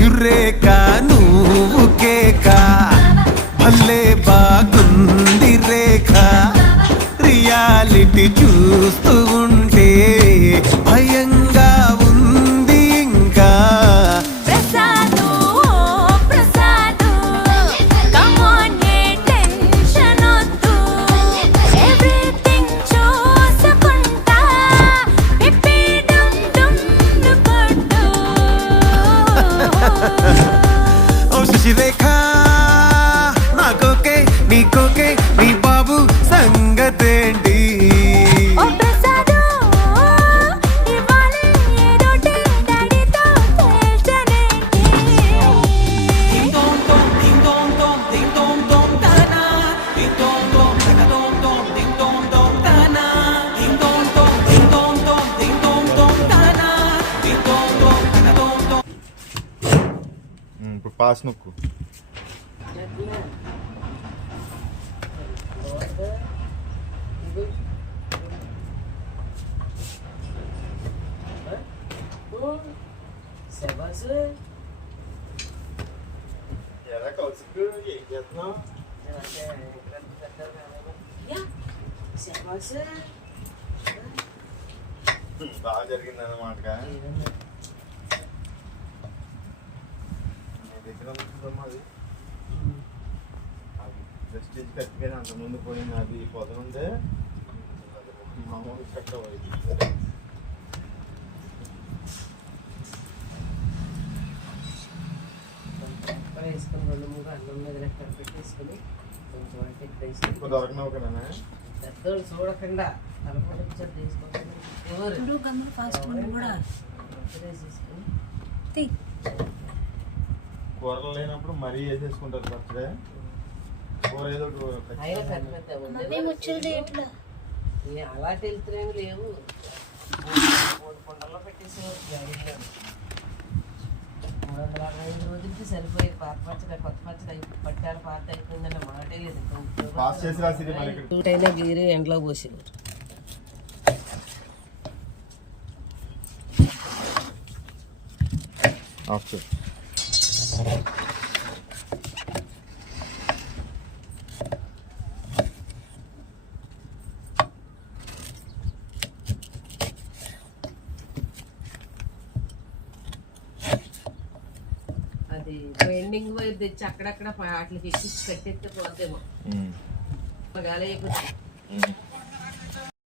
Eureka నువ్వు కేకా భలే బాగుంది రేఖ రియాలిటీ చూస్తూ ఉంటే భయంగా ఉంది ఇంకా Prasad Prasad come on a tension వద్దు ఎవ్రీథింగ్ చూసుకుంటా పిప్పి డుమ్ డుమ్ కొట్టు ఓ శశిరేఖ నాకోకే నీకోకే నీ బాబు సంగతేంటి ఓ ప్రసాదు ఇవాళ ఏదోటి డాడీతో తేల్చనేంటి ఇప్పుడు పాస్ నొక్కు. ఎలా కౌశిక్ ఏం చేస్తున్నావు? బాగా జరిగింది అన్నమాట. అది ప్రెస్టీజ్ కట్టిపోయిన అంత ముందు పోయింది. అది పొదనుందే మామూలు కట్ట పోయింది. వేసుకొని 2-3 అన్నం మీద లెక్క పెట్టేసుకుని కొంచెం అంటే వేసుకుని దొరకనవు కదా పెద్దోళ్ళు చూడకుండా తలపడి తీసుకొని వేసేసుకుని కూరలు లేనప్పుడు మరీ వేసేసుకుంటారు పచ్చడే. కూర ఏదో అయినా పెద్ద పెద్ద అలాంటి వెళ్తున్నాయి లేవు. 3 కుండల్లో పెట్టేసేవారు. 365 రోజులకి సరిపోయి పాత పచ్చడి కొత్త పచ్చడి పట్టాలు పాత అయిపోయిందన్న మాటే లేదు. ఇంకా గీరి ఎండలో పోసేవారు. అది ఎండింగ్ వైపు తెచ్చి అక్కడక్కడ వాటికి ఎక్కించి కట్టెత్తే పోతేమో గాలి అయిపోతుంది.